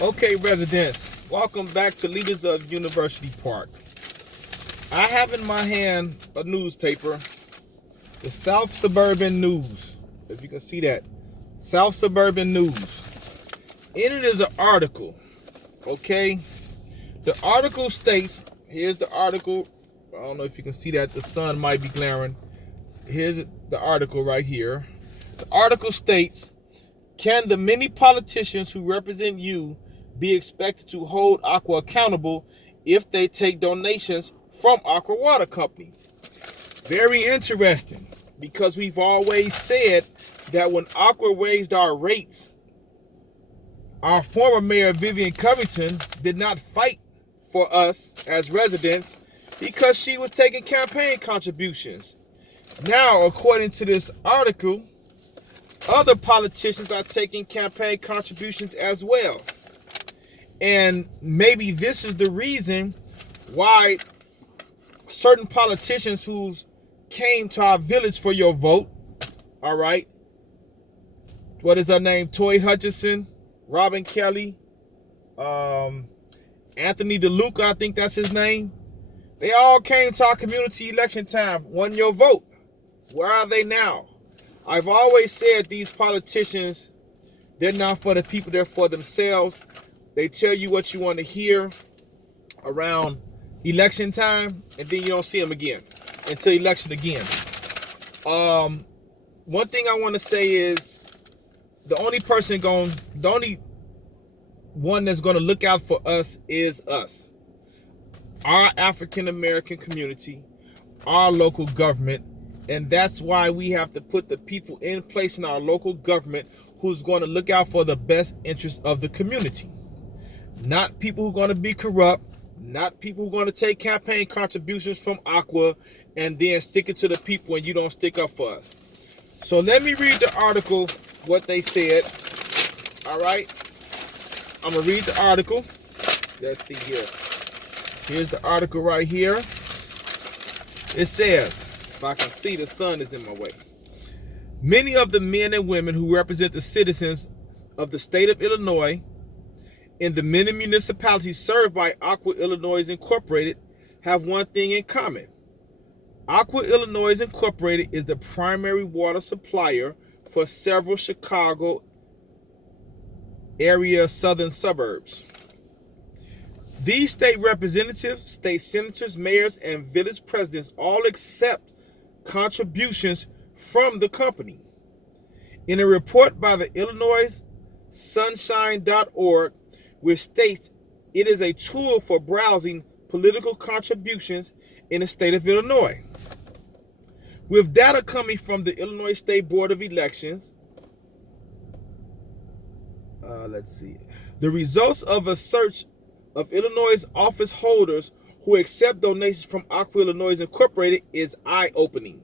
Okay, residents, welcome back to Leaders of University Park. I have in my hand a newspaper, the South Suburban News. If you can see that, South Suburban News. In it is an article, okay? The article states, here's the article. I don't know if you can see that, the sun might be glaring. Here's the article right here. The article states, can the many politicians who represent you be expected to hold Aqua accountable if they take donations from Aqua Water Company? Very interesting, because we've always said that when Aqua raised our rates, our former mayor Vivian Covington did not fight for us as residents because she was taking campaign contributions. Now, according to this article, other politicians are taking campaign contributions as well. And maybe this is the reason why certain politicians who came to our village for your vote, all right, what is her name? Toy Hutchinson, Robin Kelly, Anthony DeLuca, I think that's his name. They all came to our community election time, won your vote. Where are they now? I've always said these politicians, they're not for the people, they're for themselves. They tell you what you want to hear around election time, and then you don't see them again until election again. One thing I want to say is the only one that's going to look out for us is us, our African American community, our local government. And that's why we have to put the people in place in our local government who's going to look out for the best interest of the community. Not people who are going to be corrupt, not people who are going to take campaign contributions from Aqua and then stick it to the people and you don't stick up for us. So let me read the article, what they said. All right. I'm going to read the article. Let's see here. Here's the article right here. It says, if I can see, the sun is in my way. Many of the men and women who represent the citizens of the state of Illinois in the many municipalities served by Aqua Illinois Incorporated have one thing in common. Aqua Illinois Incorporated is the primary water supplier for several Chicago area southern suburbs. These state representatives, state senators, mayors, and village presidents all accept contributions from the company. In a report by the Illinois Sunshine.org, which states it is a tool for browsing political contributions in the state of Illinois. With data coming from the Illinois State Board of Elections, let's see, the results of a search of Illinois office holders who accept donations from Aqua Illinois Incorporated is eye-opening.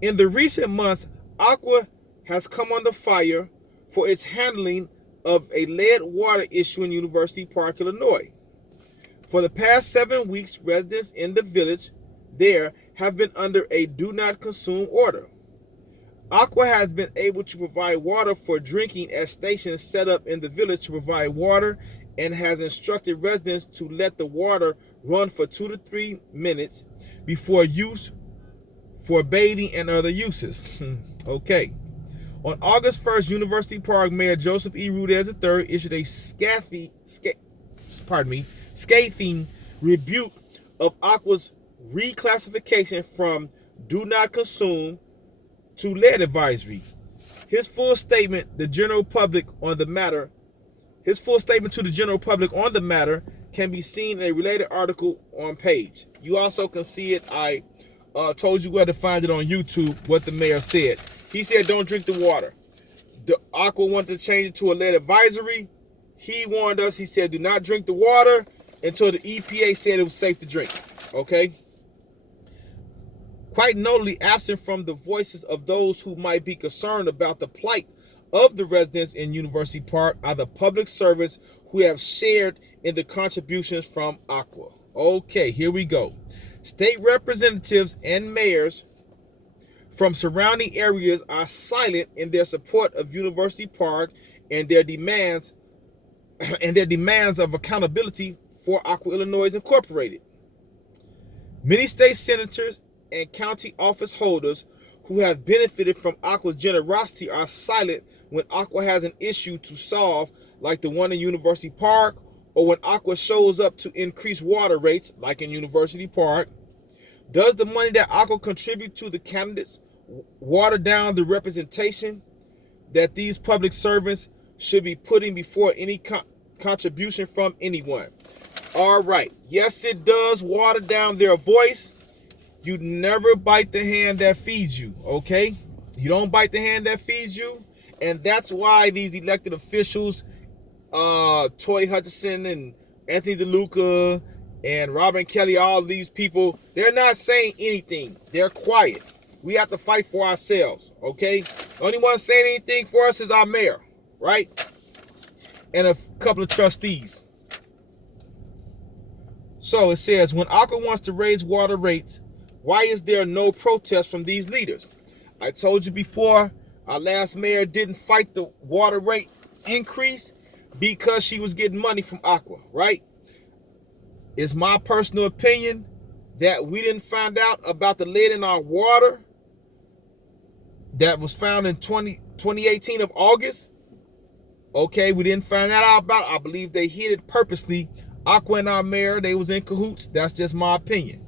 In the recent months, Aqua has come under fire for its handling of a lead water issue in University Park, Illinois. For the past 7 weeks, residents in the village there have been under a do not consume order. Aqua has been able to provide water for drinking at stations set up in the village to provide water and has instructed residents to let the water run for 2 to 3 minutes before use for bathing and other uses. Okay. On August 1st, University Park Mayor Joseph E. Rudez III issued a scathing rebuke of Aqua's reclassification from do not consume to lead advisory. His full statement to the general public on the matter can be seen in a related article on page. You also can see it. I told you where to find it on YouTube, what the mayor said. He said don't drink the water. The Aqua wanted to change it to a lead advisory. He warned us. He said do not drink the water until the EPA said it was safe to drink. Okay? Quite notably absent from the voices of those who might be concerned about the plight of the residents in University Park are the public servants who have shared in the contributions from Aqua. Okay, here we go. State representatives and mayors from surrounding areas are silent in their support of University Park and their demands and their demands of accountability for Aqua Illinois Incorporated. Many state senators and county office holders who have benefited from Aqua's generosity are silent when Aqua has an issue to solve, like the one in University Park, or when Aqua shows up to increase water rates, like in University Park. Does the money that Aqua contribute to the candidates water down the representation that these public servants should be putting before any contribution from anyone? All right. Yes, it does water down their voice. You never bite the hand that feeds you, okay? You don't bite the hand that feeds you. And that's why these elected officials, Toy Hutchinson and Anthony DeLuca and Robin Kelly, all of these people, they're not saying anything. They're quiet. We have to fight for ourselves, okay? The only one saying anything for us is our mayor, right? And a couple of trustees. So it says, when Aqua wants to raise water rates, why is there no protest from these leaders? I told you before, our last mayor didn't fight the water rate increase because she was getting money from Aqua, right? It's my personal opinion that we didn't find out about the lead in our water that was found in 2018 of August. Okay, we didn't find that out about it. I believe they hid it purposely. Aqua and our mayor, they was in cahoots. That's just my opinion.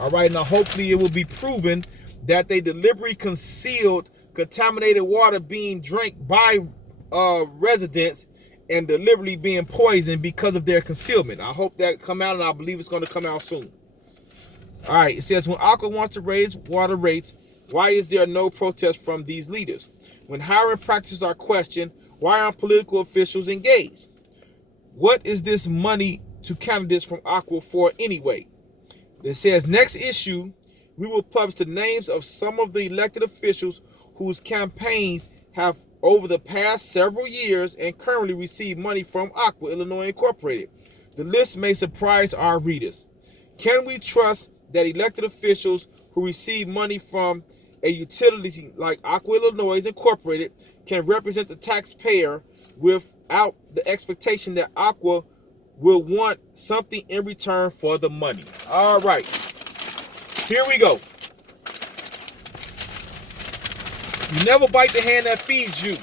All right, now hopefully it will be proven that they deliberately concealed contaminated water being drank by residents and deliberately being poisoned because of their concealment. I hope that come out, and I believe it's going to come out soon. All right, it says, when Aqua wants to raise water rates, why is there no protest from these leaders? When hiring practices are questioned, why aren't political officials engaged? What is this money to candidates from Aqua for anyway? It says, next issue, we will publish the names of some of the elected officials whose campaigns have over the past several years and currently receive money from Aqua Illinois Incorporated. The list may surprise our readers. Can we trust that elected officials who receive money from a utility like Aqua Illinois Incorporated can represent the taxpayer without the expectation that Aqua will want something in return for the money? All right, here we go. You never bite the hand that feeds you.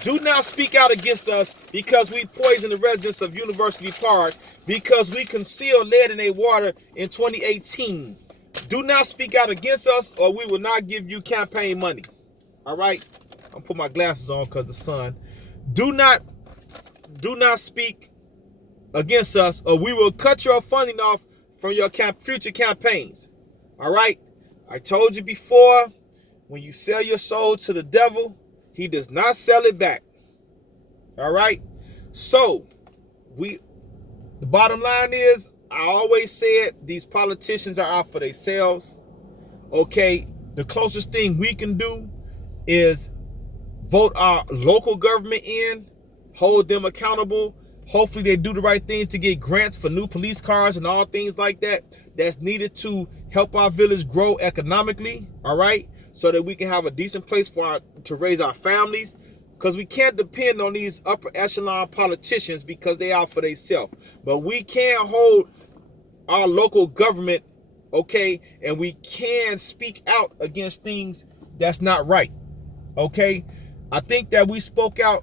Do not speak out against us because we poisoned the residents of University Park, because we concealed lead in their water in 2018. Do not speak out against us or we will not give you campaign money. All right? I'm going to put my glasses on because the sun. Do not speak against us or we will cut your funding off from your future campaigns. All right? I told you before, when you sell your soul to the devil, he does not sell it back. All right? So, the bottom line is, I always said these politicians are out for themselves. Okay? The closest thing we can do is vote our local government in, hold them accountable. Hopefully they do the right things to get grants for new police cars and all things like that that's needed to help our village grow economically, all right? So that we can have a decent place to raise our families, because we can't depend on these upper echelon politicians because they out for themselves. But we can hold our local government, okay, and we can speak out against things that's not right, okay? I think that we spoke out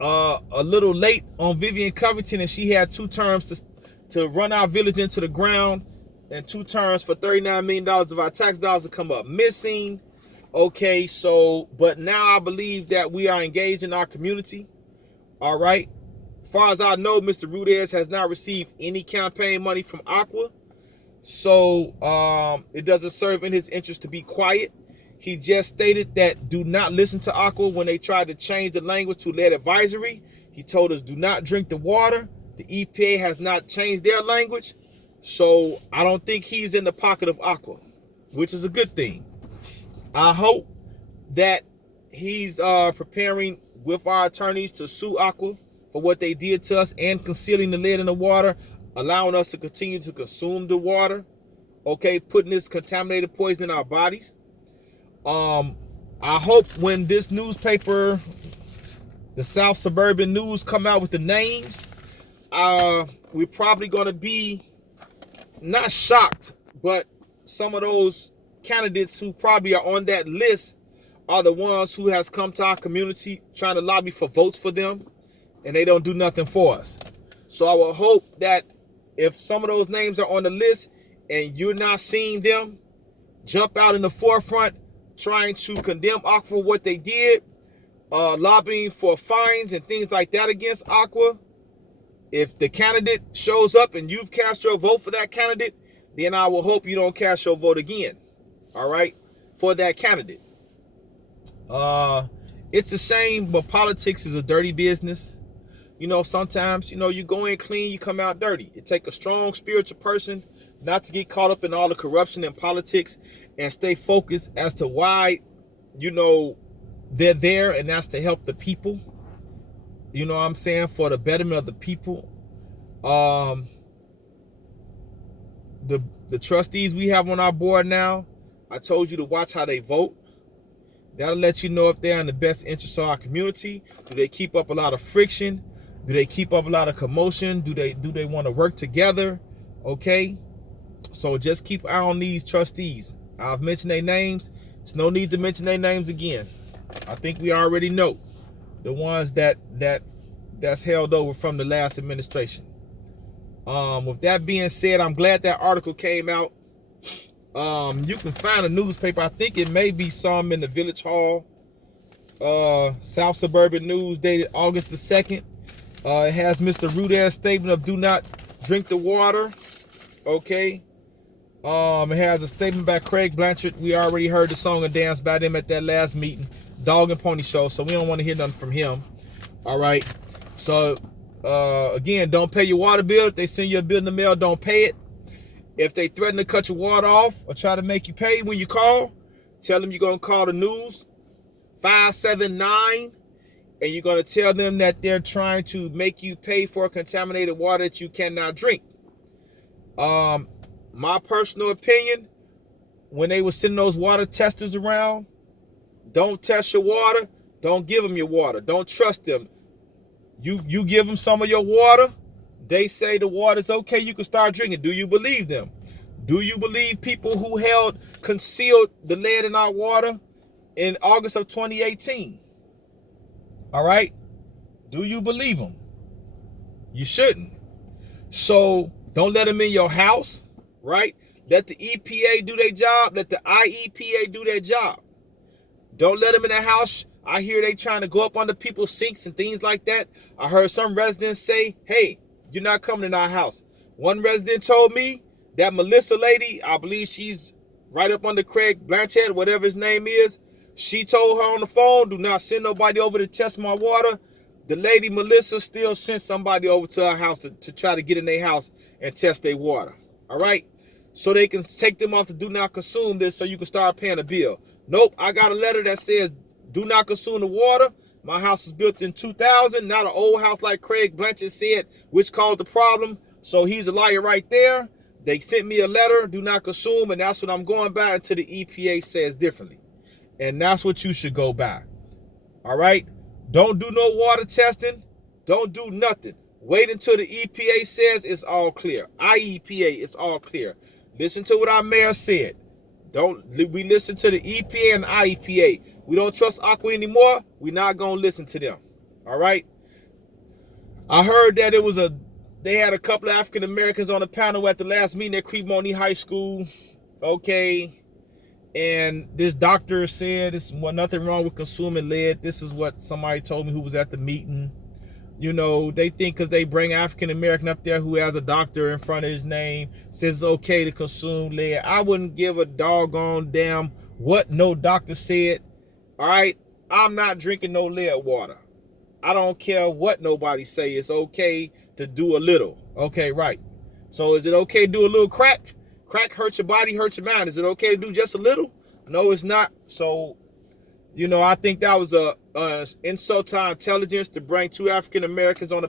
a little late on Vivian Covington, and she had 2 terms to run our village into the ground, and 2 terms for $39 million of our tax dollars to come up missing. Okay, so, but now I believe that we are engaged in our community. All right. As far as I know, Mr. Rudez has not received any campaign money from Aqua. So it doesn't serve in his interest to be quiet. He just stated that do not listen to Aqua when they tried to change the language to lead advisory. He told us do not drink the water. The EPA has not changed their language. So I don't think he's in the pocket of Aqua, which is a good thing. I hope that he's preparing with our attorneys to sue Aqua for what they did to us and concealing the lead in the water, allowing us to continue to consume the water, okay, putting this contaminated poison in our bodies. I hope when this newspaper the South Suburban News come out with the names, we're probably going to be not shocked, but some of those candidates who probably are on that list are the ones who has come to our community trying to lobby for votes for them, and they don't do nothing for us. So I will hope that if some of those names are on the list and you're not seeing them jump out in the forefront trying to condemn Aqua for what they did, lobbying for fines and things like that against Aqua, if the candidate shows up and you've cast your vote for that candidate, then I will hope you don't cast your vote again, all right, for that candidate. It's a shame, but politics is a dirty business. You know, sometimes, you know, you go in clean, you come out dirty. It takes a strong spiritual person not to get caught up in all the corruption in politics and stay focused as to why, you know, they're there, and that's to help the people. You know what I'm saying? For the betterment of the people. The trustees we have on our board now, I told you to watch how they vote. That'll let you know if they're in the best interest of our community. Do they keep up a lot of friction? Do they keep up a lot of commotion? Do they want to work together? Okay. So just keep an eye on these trustees. I've mentioned their names. There's no need to mention their names again. I think we already know the ones that's held over from the last administration. With that being said, I'm glad that article came out. You can find a newspaper. I think it may be some in the Village Hall. South Suburban News, dated August the 2nd. It has Mr. Rudez's statement of do not drink the water. Okay. It has a statement by Craig Blanchard. We already heard the song and dance by them at that last meeting, Dog and Pony Show, so we don't want to hear nothing from him. All right. So, again, don't pay your water bill. If they send you a bill in the mail, don't pay it. If they threaten to cut your water off or try to make you pay when you call, tell them you're going to call the news, 579, and you're going to tell them that they're trying to make you pay for contaminated water that you cannot drink. My personal opinion, when they were sending those water testers around, don't test your water. Don't give them your water. Don't trust them. You give them some of your water. They say the water's okay, you can start drinking. Do you believe them? Do you believe people who concealed the lead in our water in August of 2018? All right? Do you believe them? You shouldn't. So don't let them in your house, right? Let the EPA do their job. Let the IEPA do their job. Don't let them in the house. I hear they trying to go up under people's sinks and things like that. I heard some residents say, hey, you're not coming in our house. One resident told me that Melissa lady, I believe she's right up under Craig Blanchard, whatever his name is. She told her on the phone, do not send nobody over to test my water. The lady Melissa still sent somebody over to her house to try to get in their house and test their water. All right? So they can take them off to do not consume this so you can start paying a bill. Nope, I got a letter that says do not consume the water. My house was built in 2000, not an old house like Craig Blanchard said, which caused the problem. So he's a liar right there. They sent me a letter, do not consume, and that's what I'm going by until the EPA says differently. And that's what you should go by. All right? Don't do no water testing. Don't do nothing. Wait until the EPA says it's all clear. IEPA, it's all clear. Listen to what our mayor said. We listen to the EPA and IEPA. We don't trust Aqua anymore. We're not going to listen to them. All right? I heard that they had a couple of African Americans on the panel at the last meeting at Cremoni High School. Okay. And this doctor said there's nothing wrong with consuming lead. This is what somebody told me who was at the meeting. You know, they think because they bring African American up there who has a doctor in front of his name, says it's okay to consume lead. I wouldn't give a doggone damn what no doctor said. All right? I'm not drinking no lead water. I don't care what nobody say. It's okay to do a little. Okay, right. So is it okay to do a little crack? Crack hurts your body, hurts your mind. Is it okay to do just a little? No, it's not. So, you know, I think that was a insult to our intelligence to bring two African Americans on the